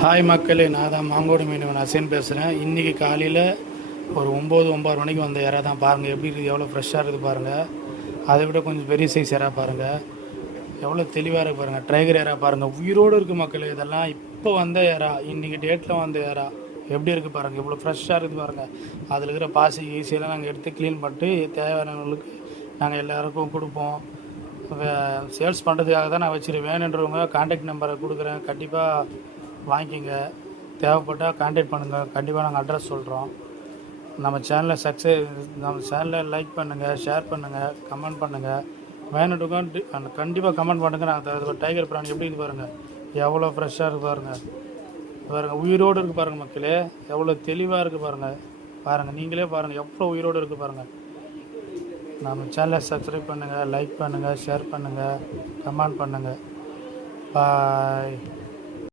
Hi மக்களே, நான் தான் மாங்கோடு மீனவன் அசேன் பேசுகிறேன். இன்றைக்கி காலையில் ஒரு 9 மணிக்கு வந்த இறா தான். பாருங்கள் எப்படி இருக்குது, எவ்வளோ ஃப்ரெஷ்ஷாக இருக்குது பாருங்கள். அதை விட கொஞ்சம் பெரிய சைஸ் இறா பாருங்கள், எவ்வளோ தெளிவாக இருக்குது பாருங்கள். டைகர் இறா பாருங்கள், உயிரோடு இருக்குது மக்களே. இதெல்லாம் இப்போ வந்த இறா, இன்றைக்கி டேட்டில் வந்த இறா எப்படி இருக்குது பாருங்கள், இவ்வளோ ஃப்ரெஷ்ஷாக இருக்குது பாருங்கள். அதில் இருக்கிற பாசி ஈஸியெல்லாம் நாங்கள் எடுத்து க்ளீன் பண்ணிட்டு தேவையானவங்களுக்கு நாங்கள் எல்லாருக்கும் கொடுப்போம். சேல்ஸ் பண்ணுறதுக்காக தான் நான் வச்சுருக்கேன். வேணுன்றவங்க கான்டாக்ட் நம்பரை கொடுக்குறேன், கண்டிப்பாக வாங்கிக்கோங்க. தேவைப்பட்டால் கான்டாக்ட் பண்ணுங்கள், கண்டிப்பாக நாங்கள் அட்ரஸ் சொல்கிறோம். நம்ம சேனலை லைக் பண்ணுங்கள், ஷேர் பண்ணுங்கள், கமெண்ட் பண்ணுங்கள். வேணுன்றவங்க கண்டிப்பாக கமெண்ட் பண்ணுங்கள். நாங்கள் டைகர் பிராணி எப்படி இருக்குது பாருங்கள், எவ்வளோ ஃப்ரெஷ்ஷாக இருக்குது பாருங்கள். உயிரோடு இருக்குது பாருங்கள் மக்களே, எவ்வளோ தெளிவாக இருக்குது பாருங்கள். நீங்களே பாருங்கள் எவ்வளோ உயிரோடு இருக்குது பாருங்கள். நம்ம சேனலை சப்ஸ்கிரைப் பண்ணுங்கள், லைக் பண்ணுங்கள், ஷேர் பண்ணுங்கள், கமெண்ட் பண்ணுங்கள். பாய்.